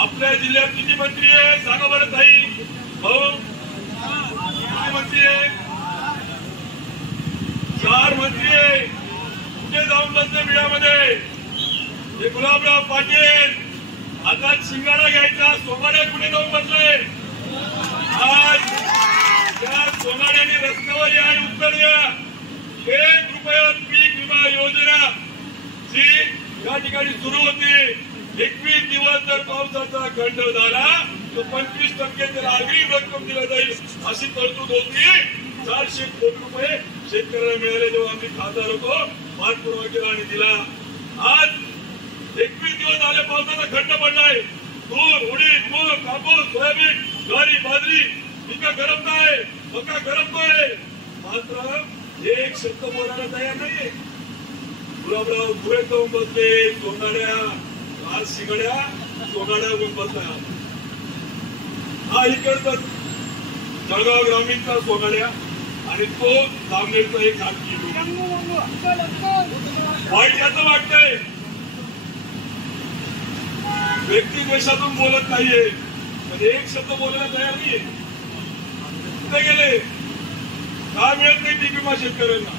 आपल्या जिल्ह्यात किती मंत्री आहे सांगा बरं ताई भाऊ? किती मंत्री आहे? 4 मंत्री आहे. कुठे जाऊन बसले मीडियामध्ये? हे गुलाबराव पाटील आता शिंगाडा घ्यायचा सोंगाड्या कुठे जाऊन बसले? आज त्या सोंगाड्याने रस्त्यावर या आणि उत्तर द्या. 1 रुपयात पीक विमा योजना जी या ठिकाणी सुरू होती, 21 दिवस जर पावसाचा खंड झाला तर 25% त्याला अग्रिम रक्कम दिली जाईल अशी तरतूद होती. 400 कोटी रुपये शेतकऱ्यांना मिळाले जेव्हा आम्ही खासदार होतो, पाठपुरावा केला आणि दिला. आज 21 दिवस झाले पावसाचा खंड पडलाय. तूर, उडीद, मूग, कापूस, सोयाबीन, ज्वारी, बाजरी पिकं गरमताय, मका गरमतोय, मात्र एक शब्द बोलायला तयार नाहीये. गुलाबराव धुळे जाऊन बसले सोनाड्या, आज शिंगड्या सोनाड्या होऊन बसला. हा इकडचा जळगाव ग्रामीणचा सोनाड्या आणि तो जामनेरचा एक खाजगी. वाईट याचं वाटतंय व्यक्ती द्वेषातून बोलत नाहीये, पण एक शब्द बोलायला तयार नाहीये. कुठे गेले? का मिळत नाही पीक विमा शेतकऱ्यांना?